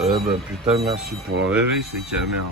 Bah putain, merci pour le réveil, c'est qu'il y a merde.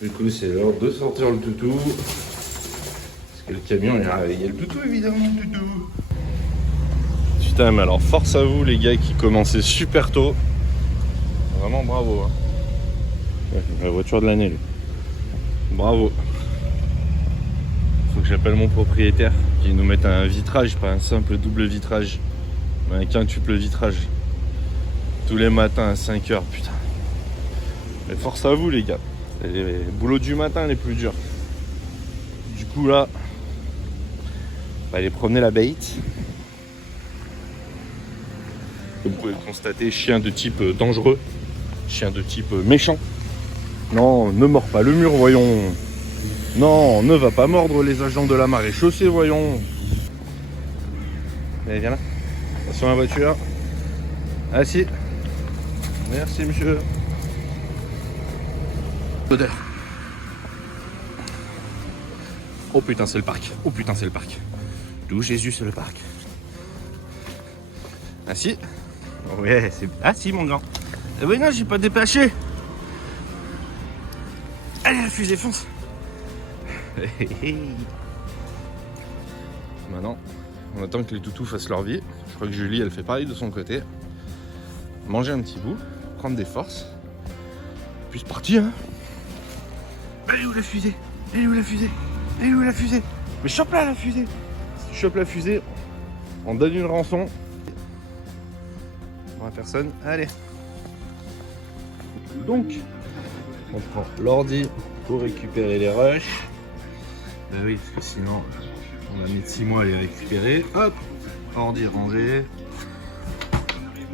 Du coup, c'est l'heure de sortir le toutou. Parce que le camion est arrivé. Il y a le toutou, évidemment, le toutou. Putain, mais alors, force à vous, les gars, qui commençaient super tôt. Vraiment bravo. Hein. Ouais, la voiture de l'année, lui. Bravo. Faut que j'appelle mon propriétaire, qui nous mette un vitrage, pas un simple double vitrage, mais un quintuple vitrage. Tous les matins à 5h, putain. Mais force à vous, les gars. C'est les boulots du matin les plus durs. Du coup là, on va aller promener la bait. Vous pouvez le constater, chien de type dangereux, chien de type méchant. Non, ne mords pas le mur, voyons. Non, ne va pas mordre les agents de la marée chaussée, voyons. Allez, viens là. Attention à la voiture. Assis. Merci, monsieur. Odeur. Oh putain, c'est le parc. Oh putain, c'est le parc. D'où Jésus, c'est le parc. Assis. Ouais, c'est assis, mon grand. Eh ben non, j'ai pas dépêché. Allez, la fusée, fonce. Maintenant, on attend que les toutous fassent leur vie. Je crois que Julie, elle fait pareil de son côté. Manger un petit bout, prendre des forces. Puis c'est parti, hein. Elle est où la fusée? Elle est où la fusée? Elle est où la fusée? Mais chope-la la fusée! Si tu chopes la fusée, on donne une rançon. Bon, à personne. Allez. Donc, on prend l'ordi pour récupérer les rushs. Bah oui, parce que sinon, on va mettre 6 mois à les récupérer. Hop! Ordi rangé.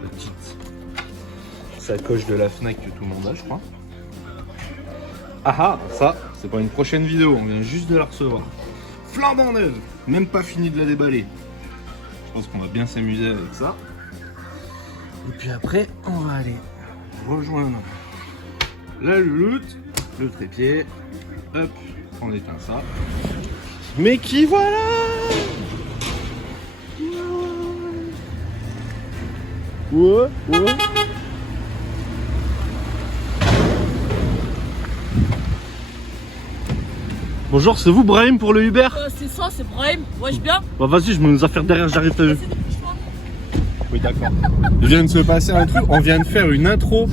La petite sacoche de la Fnac que tout le monde a, je crois. Ah ah, ça, c'est pas une prochaine vidéo, on vient juste de la recevoir. Flambant neuve, même pas fini de la déballer. Je pense qu'on va bien s'amuser avec ça. Et puis après, on va aller rejoindre la louloute, le trépied. Hop, on éteint ça. Mais qui voilà! Ouais, ouais. Bonjour, c'est vous Brahim pour le Uber? C'est ça, c'est Brahim. Ouais, bien. Bah vas-y, je mets nos affaires derrière, j'arrive, t'as vu? Oui, d'accord. Il vient de se passer un truc, on vient de faire une intro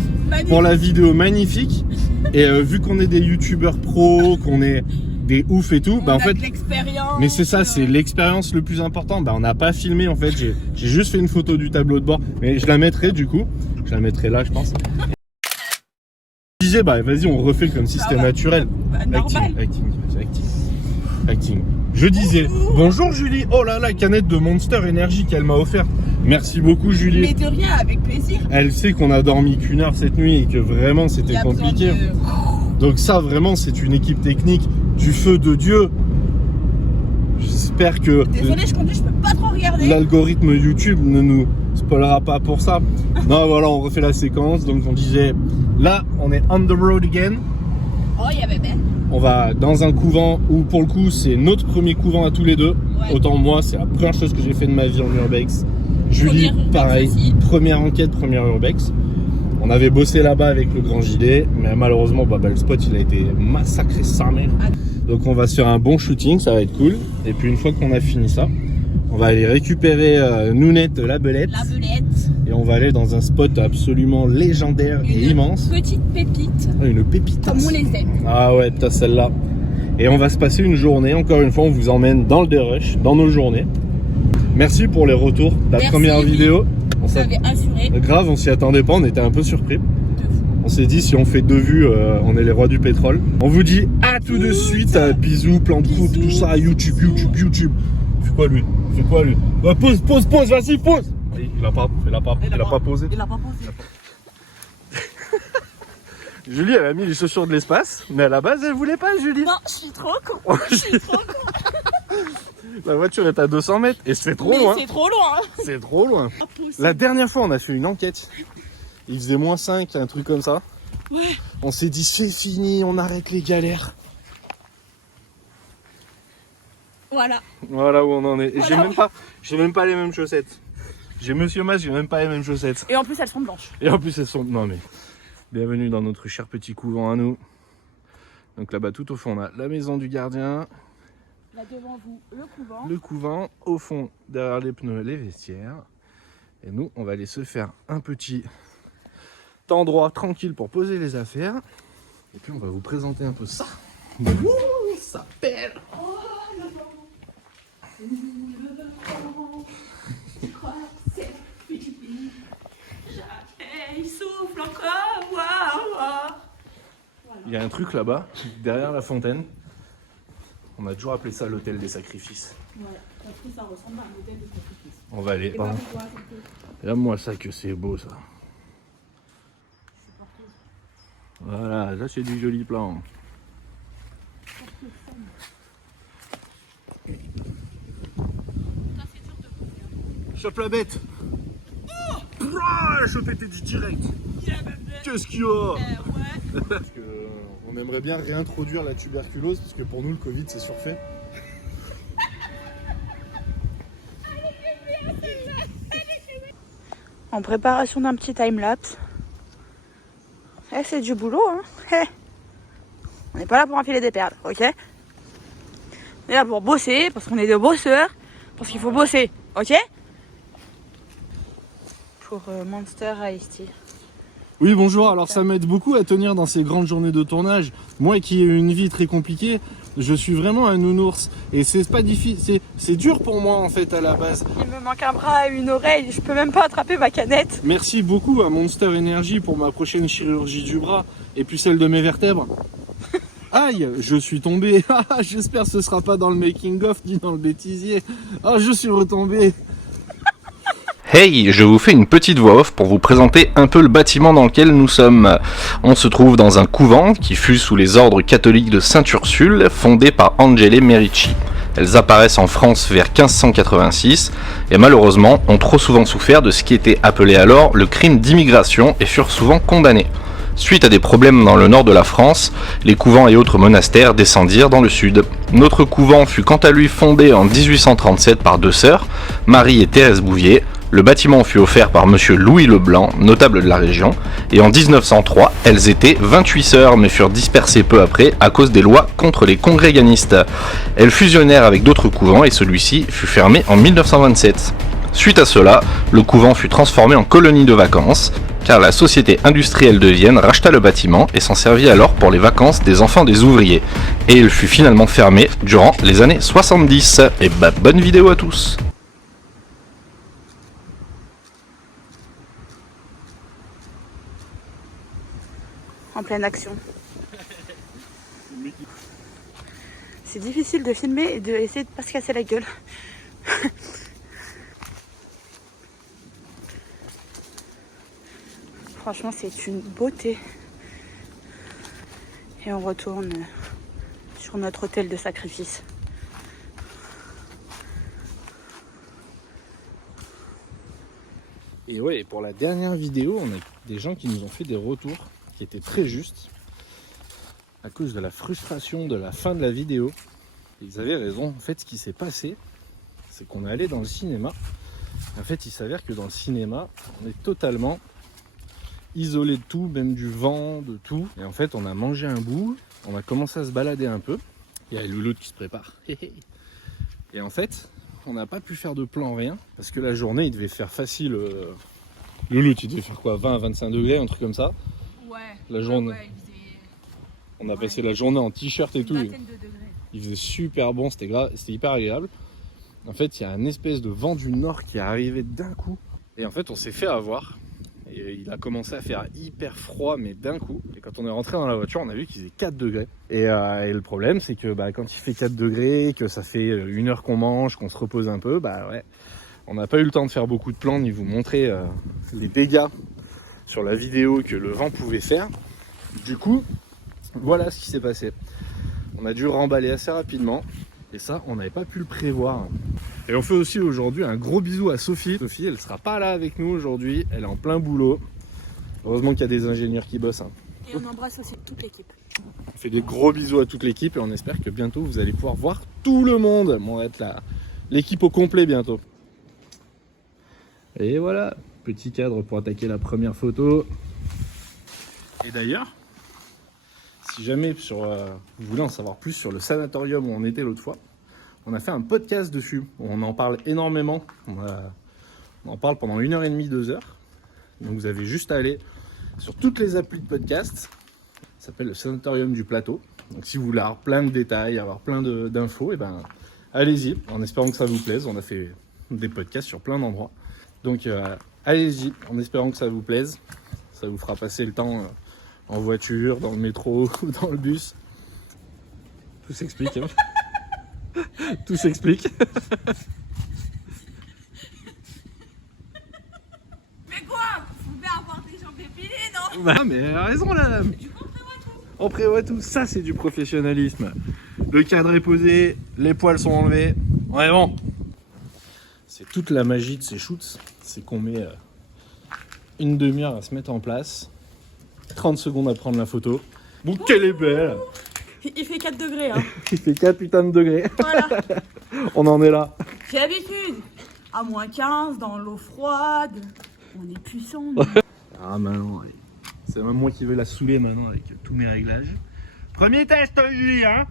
pour la vidéo magnifique. Et vu qu'on est des youtubeurs pros, qu'on est des oufs et tout, bah en fait... l'expérience. Mais c'est ça, c'est l'expérience le plus important. Bah on n'a pas filmé en fait, j'ai juste fait une photo du tableau de bord. Mais je la mettrai du coup, je la mettrai là je pense. Je disais, bah vas-y, on refait comme si c'était naturel. Acting. Je disais, bonjour Julie. Oh là là, canette de Monster Energy qu'elle m'a offerte. Merci beaucoup Julie. Mais de rien, avec plaisir. Elle sait qu'on a dormi qu'1 heure cette nuit et que vraiment c'était compliqué. Donc ça vraiment c'est une équipe technique du feu de Dieu. J'espère que... Désolé, je conduis, je peux pas trop regarder. L'algorithme YouTube ne nous spoilera pas pour ça. Non voilà, on refait la séquence. Donc on disait, là on est on the road again. Oh, il y avait bien. On va dans un couvent où pour le coup c'est notre premier couvent à tous les deux. Ouais. Autant moi c'est la première chose que j'ai fait de ma vie en urbex. Julie pareil, première enquête, première urbex. On avait bossé là-bas avec le grand gilet, mais malheureusement le spot il a été massacré sa mère. Donc on va se faire un bon shooting, ça va être cool. Et puis une fois qu'on a fini ça, on va aller récupérer Nounette la belette. Et on va aller dans un spot absolument légendaire et immense. Une petite pépite. Une pépite. Comme on les aime. Ah ouais, putain celle-là. Et on va se passer une journée, encore une fois on vous emmène dans le dérush, dans nos journées. Merci pour les retours de la première vidéo. On s'avait assuré. Grave, on s'y attendait pas, on était un peu surpris. On s'est dit si on fait 2 vues, on est les rois du pétrole. On vous dit à tout de suite. Bisous, plan de coupe, tout ça, YouTube. Fais quoi lui? Bah, pause, vas-y, pause. Il a pas posé. Il a pas posé. Julie, elle a mis les chaussures de l'espace, mais à la base, elle voulait pas, Julie. Non, je suis trop con. Je suis trop con. La voiture est à 200 mètres et c'est trop Mais loin. c'est trop loin. C'est trop loin. Impossible. La dernière fois, on a fait une enquête. Il faisait -5, un truc comme ça. Ouais. On s'est dit, c'est fini, on arrête les galères. Voilà. Voilà où on en est. Et Voilà. j'ai même pas les mêmes chaussettes. J'ai Monsieur Mas, j'ai même pas les mêmes chaussettes. Et en plus, elles sont blanches. Et en plus, elles sont... Non mais... Bienvenue dans notre cher petit couvent à nous. Donc là-bas, tout au fond, on a la maison du gardien. Là devant vous, le couvent. Le couvent, au fond, derrière les pneus, les vestiaires. Et nous, on va aller se faire un petit endroit tranquille pour poser les affaires. Et puis, on va vous présenter un peu ça. Ouh, ça pèle. Il souffle encore. Waouh. Il y a un truc là-bas, derrière la fontaine. On a toujours appelé ça l'hôtel des sacrifices. Ouais, parce que ça ressemble à un hôtel de sacrifice. On va aller. Et bah pourquoi ça me fait- Regarde-moi ça que c'est beau ça. Voilà, là c'est du joli plan. Chope la bête. Choper tes direct. Qu'est-ce qu'il y a? Ouais. Parce que, on aimerait bien réintroduire la tuberculose parce que pour nous le Covid c'est surfait. En préparation d'un petit time-lapse. Eh, c'est du boulot, hein. Eh. On n'est pas là pour enfiler des perles, ok? On est là pour bosser, parce qu'on est des bosseurs, parce qu'il faut bosser, ok? Pour Monster Ice Tea. Oui bonjour, alors ça m'aide beaucoup à tenir dans ces grandes journées de tournage. Moi qui ai une vie très compliquée, je suis vraiment un nounours. Et c'est pas difficile, c'est dur pour moi en fait à la base. Il me manque un bras et une oreille, je peux même pas attraper ma canette. Merci beaucoup à Monster Energy pour ma prochaine chirurgie du bras et puis celle de mes vertèbres. Aïe, je suis tombé. J'espère que ce sera pas dans le making of ni dans le bêtisier. Ah, je suis retombé. Hey, je vous fais une petite voix off pour vous présenter un peu le bâtiment dans lequel nous sommes. On se trouve dans un couvent qui fut sous les ordres catholiques de Sainte-Ursule, fondé par Angele Merici. Elles apparaissent en France vers 1586 et malheureusement ont trop souvent souffert de ce qui était appelé alors le crime d'immigration et furent souvent condamnées. Suite à des problèmes dans le nord de la France, les couvents et autres monastères descendirent dans le sud. Notre couvent fut quant à lui fondé en 1837 par 2 sœurs, Marie et Thérèse Bouvier. Le bâtiment fut offert par monsieur Louis Leblanc, notable de la région, et en 1903, elles étaient 28 sœurs mais furent dispersées peu après à cause des lois contre les congréganistes. Elles fusionnèrent avec d'autres couvents et celui-ci fut fermé en 1927. Suite à cela, le couvent fut transformé en colonie de vacances, car la société industrielle de Vienne racheta le bâtiment et s'en servit alors pour les vacances des enfants des ouvriers. Et il fut finalement fermé durant les années 70. Et bah, bonne vidéo à tous! En pleine action. C'est difficile de filmer et d'essayer de pas se casser la gueule. Franchement, c'est une beauté. Et on retourne sur notre hôtel de sacrifice. Et ouais, pour la dernière vidéo, on a des gens qui nous ont fait des retours qui étaient très justes à cause de la frustration de la fin de la vidéo. Ils avaient raison. En fait, ce qui s'est passé, c'est qu'on est allé dans le cinéma. En fait, il s'avère que dans le cinéma, on est totalement isolé de tout, même du vent, de tout. Et en fait, on a mangé un bout, on a commencé à se balader un peu. Il y a Louloute qui se prépare. Et en fait, on n'a pas pu faire de plan, rien, parce que la journée, il devait faire facile. Louloute, il devait faire quoi, 20 à 25 degrés, un truc comme ça. Ouais. La journée. Ouais, On a passé la journée en t-shirt et tout. Il faisait super bon, c'était hyper agréable. En fait, il y a un espèce de vent du nord qui est arrivé d'un coup. Et en fait, on s'est fait avoir. Et il a commencé à faire hyper froid, mais d'un coup. Et quand on est rentré dans la voiture, on a vu qu'il faisait 4 degrés. Et le problème, c'est que quand il fait 4 degrés, que ça fait 1 heure qu'on mange, qu'on se repose un peu, on n'a pas eu le temps de faire beaucoup de plans, ni vous montrer les dégâts sur la vidéo que le vent pouvait faire. Du coup, voilà ce qui s'est passé. On a dû remballer assez rapidement. Et ça, on n'avait pas pu le prévoir. Et on fait aussi aujourd'hui un gros bisou à Sophie. Sophie, elle sera pas là avec nous aujourd'hui. Elle est en plein boulot. Heureusement qu'il y a des ingénieurs qui bossent. Et on embrasse aussi toute l'équipe. On fait des gros bisous à toute l'équipe et on espère que bientôt vous allez pouvoir voir tout le monde. On va être là, l'équipe au complet bientôt. Et voilà, petit cadre pour attaquer la première photo. Et d'ailleurs, si jamais vous voulez en savoir plus sur le sanatorium où on était l'autre fois, on a fait un podcast dessus, où on en parle énormément. On en parle pendant 1h30, 2 heures. Donc vous avez juste à aller sur toutes les applis de podcast. Ça s'appelle le Sanatorium du Plateau. Donc si vous voulez avoir plein de détails, avoir plein d'infos, allez-y, en espérant que ça vous plaise. On a fait des podcasts sur plein d'endroits. Donc allez-y, en espérant que ça vous plaise. Ça vous fera passer le temps en voiture, dans le métro ou dans le bus. Tout s'explique. Hein. Tout s'explique. Mais quoi? Faut bien avoir des jambes épilées, non? Mais elle a raison là. On prévoit tout. Ça c'est du professionnalisme. Le cadre est posé, les poils sont enlevés. On est bon. C'est toute la magie de ces shoots. C'est qu'on met une demi-heure à se mettre en place. 30 secondes à prendre la photo. Bon, qu'elle est belle! Il fait 4 degrés, hein. Il fait 4 putains de degrés. Voilà. On en est là. J'ai l'habitude. À moins 15, dans l'eau froide. On est puissant. Ah, maintenant, allez. C'est même moi qui vais la saouler maintenant avec tous mes réglages. Premier test, Julie, hein.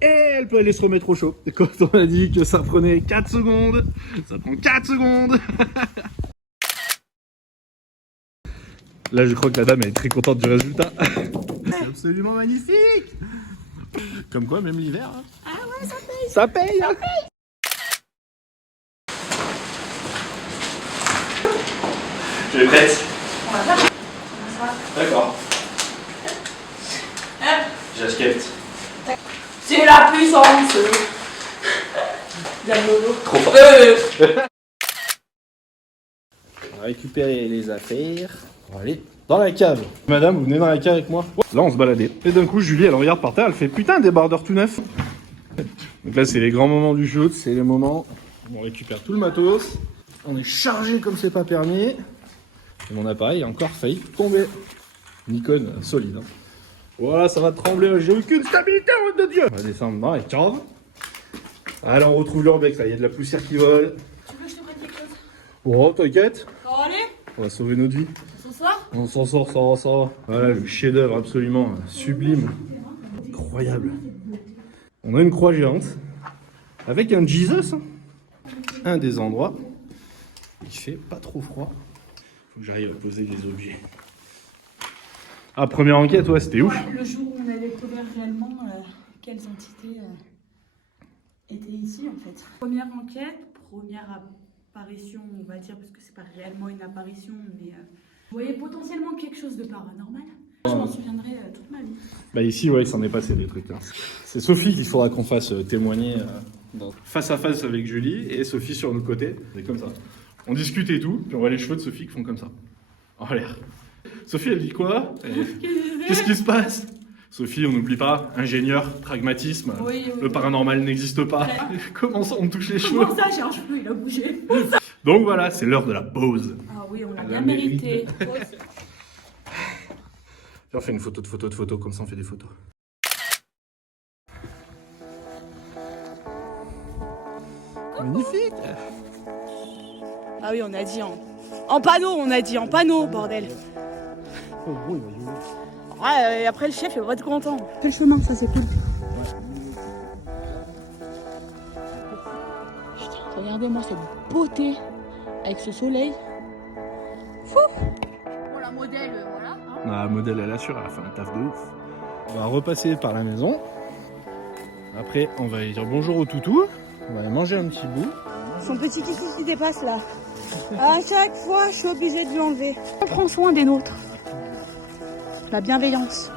Et elle peut aller se remettre au chaud. Quand on a dit que ça prenait 4 secondes, ça prend 4 secondes. Là, je crois que la dame elle est très contente du résultat. C'est absolument magnifique. Comme quoi, même l'hiver. Hein. Ah ouais, ça paye. Ça paye. Hein. Tu es prête? On va faire. D'accord. J'accepte. C'est la puissance. Trop fort. On va récupérer les affaires. On va aller dans la cave. Madame, vous venez dans la cave avec moi? Là, on se baladait. Et d'un coup, Julie, elle regarde par terre, elle fait putain, débardeur tout neuf. Donc là, c'est les grands moments du shoot. C'est les moments où on récupère tout le matos. On est chargé comme c'est pas permis. Et mon appareil a encore failli tomber. Nikon solide. Hein. Voilà, ça va trembler. J'ai aucune stabilité, en de Dieu. On va descendre dans la cave. Allez, on retrouve l'urbex là. Il y a de la poussière qui vole. Tu veux que je te prenne quelque chose? Oh, t'inquiète. Ça va aller? On va sauver notre vie. On s'en sort? On s'en sort, ça va, ça va. Voilà, le chef-d'œuvre absolument sublime. Incroyable. On a une croix géante avec un Jesus. Hein. Un des endroits où il fait pas trop froid. Faut que j'arrive à poser les objets. Ah, première enquête, ouais, c'était ouf. Le jour où on avait découvert réellement quelles entités étaient ici, en fait. Première enquête, première apparition, on va dire, parce que c'est pas réellement une apparition, mais vous voyez potentiellement quelque chose de paranormal. Je m'en souviendrai toute ma vie. Bah ici, ouais, il s'en est passé des trucs. Hein. C'est Sophie qu'il faudra qu'on fasse témoigner face à face avec Julie et Sophie sur notre côté. C'est comme ça. On discute et tout, puis on voit les cheveux de Sophie qui font comme ça. En l'air. Sophie, elle dit quoi? Qu'est-ce qui se passe? Sophie, on n'oublie pas, ingénieur, pragmatisme, oui. Le paranormal n'existe pas. Comment ça, on me touche les cheveux? Comment ça, j'ai un cheveu, il a bougé. Donc voilà, c'est l'heure de la pause. Ah oui, on l'a bien mérité. On fait une photo de photo, comme ça on fait des photos. Magnifique! Ah oui, on a dit en panneau, on a dit en panneau, bordel. Oh, gros, il va jouer. Ouais, et après le chef, il va être content. Fais le chemin, ça c'est cool. Putain, regardez-moi cette beauté avec ce soleil. Fou! Bon, la modèle, voilà. Hein. La modèle, elle assure, elle a fait un taf de ouf. On va repasser par la maison. Après, on va aller dire bonjour au toutou. On va aller manger un petit bout. Son petit kiki qui dépasse là. À chaque fois, je suis obligée de lui enlever. On prend soin des nôtres. La bienveillance.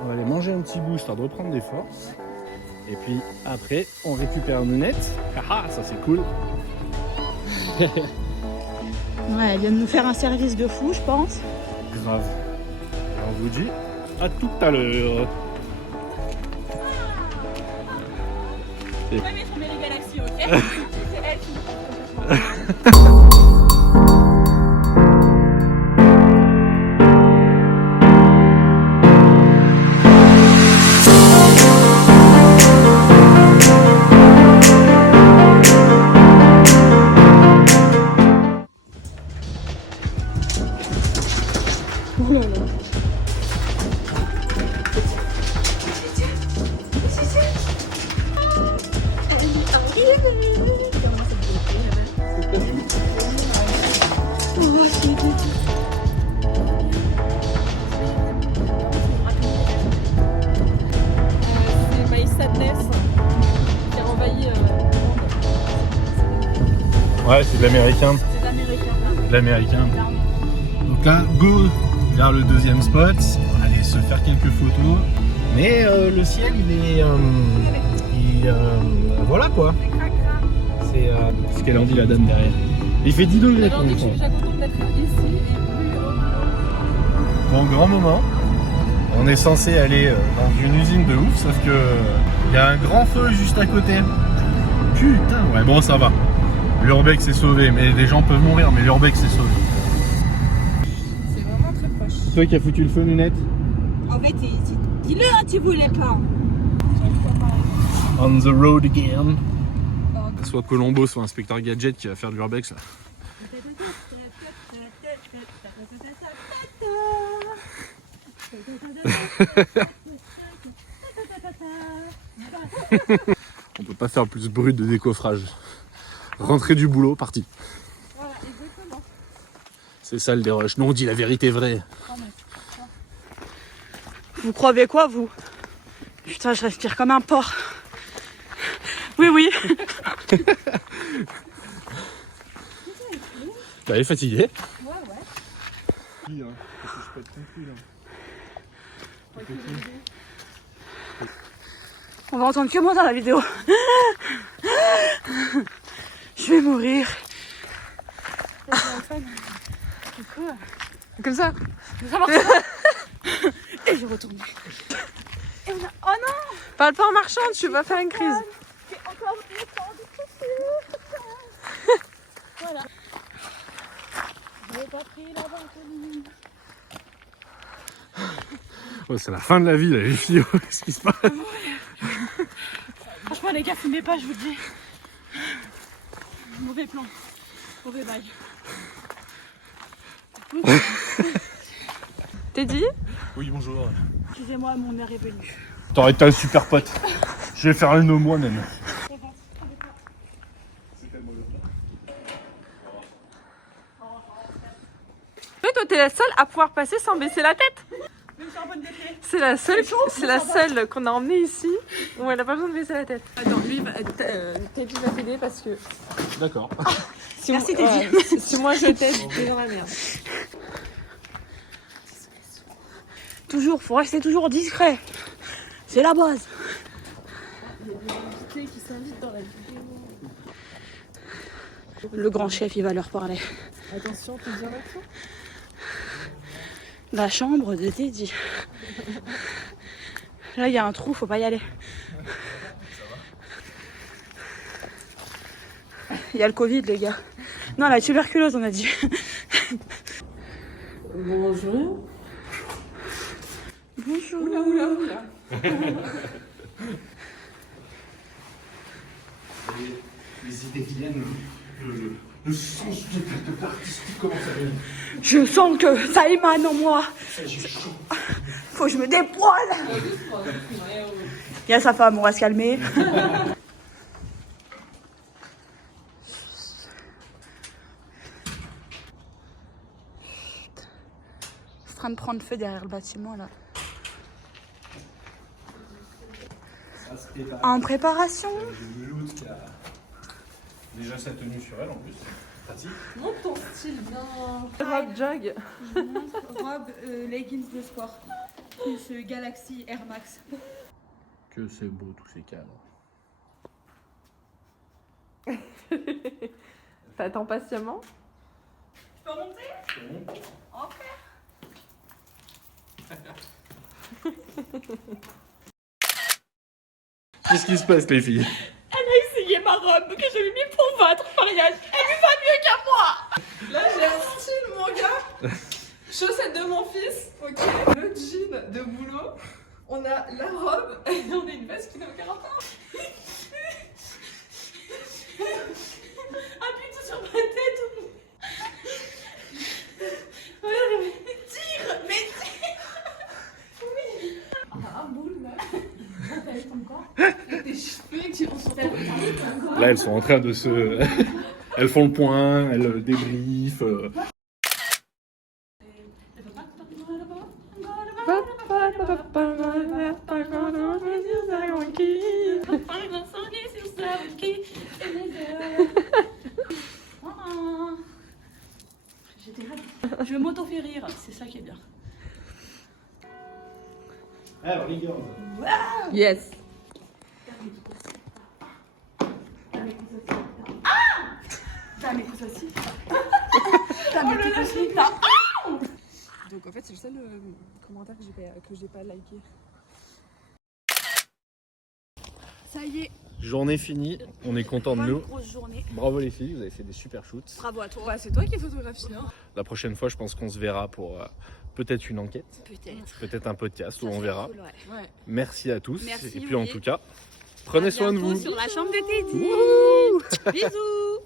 On va aller manger un petit bout histoire de reprendre des forces. Et puis après, on récupère nos nets. Ah, ça c'est cool. Ouais, elle vient de nous faire un service de fou, je pense. Grave. Et on vous dit à tout à l'heure. Ouais, mais sur Mary Galaxy, ok. C'est elle qui Ouais, c'est de l'américain. C'est l'américain. De l'américain. Donc là, go vers le deuxième spot. Allez se faire quelques photos. Mais le ciel, il est. Voilà quoi. C'est ce qu'elle en dit la dame derrière. Il fait 10 degrés pour l'instant. Bon, grand moment. On est censé aller dans une usine de ouf, sauf que il y a un grand feu juste à côté. Putain, ouais, bon, ça va. L'urbex est sauvé, mais les gens peuvent mourir, mais l'urbex est sauvé. C'est vraiment très proche. C'est toi qui as foutu le feu, Ninette? En fait, dis-le, hein, tu voulais pas. On the road again. Soit Colombo, soit Inspecteur Gadget qui va faire de l'urbex là. On peut pas faire plus brut de décoffrage. Rentrer du boulot, parti. Voilà, exactement. C'est ça le dérush. Nous on dit la vérité vraie. Vous croyez quoi, vous? Putain, je respire comme un porc. Oui, oui. T'es fatigué? Ouais. On va entendre que moi dans la vidéo. Je vais mourir. Comme ça. Ça marche pas. Et je retourne. Et on a... Oh non! Parle pas en marchant, tu vas faire une crise. C'est encore plus fort du Voilà. J'ai pas pris la banque. Oh, c'est la fin de la vie là les filles. Qu'est-ce qui se passe? Franchement les gars, fumez pas, je vous le dis. Mauvais plan. Mauvais bail. T'es dit? Oui, bonjour. Excusez-moi, mon heure est venue. T'aurais été un super pote. Je vais faire un no moi-même. Toi, t'es la seule à pouvoir passer sans baisser la tête. C'est la seule qu'on a emmenée ici où elle a pas besoin de baisser la tête. Attends, lui, Teddy va t'aider parce que D'accord. Merci, Teddy. si moi je t'aide, t'es dans la merde. Toujours, faut rester toujours discret. C'est la base. Il y a des invités qui s'invitent dans la vidéo. Le grand chef, il va leur parler. Attention, t'es bien là-dessus. La chambre de Teddy. Là, il y a un trou, faut pas y aller. Il y a le Covid, les gars. Non, la tuberculose, on a dit. Bonjour. Bonjour. Oula. Les idées viennent. Le sens de l'artistique commence à venir. Je sens que ça émane en moi. Faut que je me dépoile. Il y a sa femme, on va se calmer. C'est en train de prendre feu derrière le bâtiment là. En préparation. Déjà sa tenue sur elle en plus. Pratique. Montre ton style bien. Robe jog. Robe leggings de sport. Ce Galaxy Air Max. Que c'est beau tous ces cadres. T'attends patiemment. Tu peux remonter? Ok. Qu'est-ce qui se passe les filles? Elle a essayé ma robe que j'avais mis pour votre mariage. Elle lui va mieux qu'à moi. Là j'ai un style mon gars. Chaussettes de mon fils, ok. Le jean de boulot. On a la robe et on a une veste qui n'a aucun rapport. Appuie tout sur ma tête. Tire, mais tire. Là elles sont en train de se... elles font le point, elles débriefent. Je m'auto-fais rire, c'est ça qui est bien. Alors les gars. Yes. T'as mes coups aussi. T'as mes coups aussi. Donc en fait c'est le seul commentaire que j'ai pas liké. Ça y est, Journée finie, on est content de nous. grosse journée. Bravo les filles, vous avez fait des super shoots. Bravo à toi. Ouais, c'est toi qui photographie, non? La prochaine fois, je pense qu'on se verra pour peut-être une enquête, Peut-être. peut-être un podcast où Ça on serait verra. cool, ouais. Ouais. Merci à tous. Merci, et puis en Olivier. tout cas, prenez À soin de bientôt vous. sur la chambre de Teddy. Bisous.